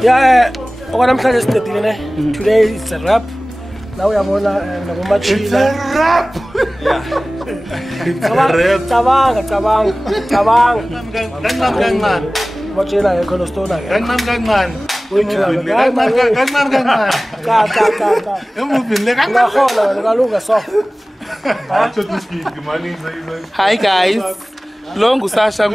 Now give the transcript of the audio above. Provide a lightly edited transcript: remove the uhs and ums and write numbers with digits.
Yeah, namhlanje siqedile ne. Today it's a wrap. Now uyabona nakumachila. It's a wrap. Yeah. Cabanga. Kancane. Machila yakho no stone ke. Kancane. Ka. Emuvile kancane. Ngakhola kalunga so. Acho to speed, Hi guys. Lo ngusasha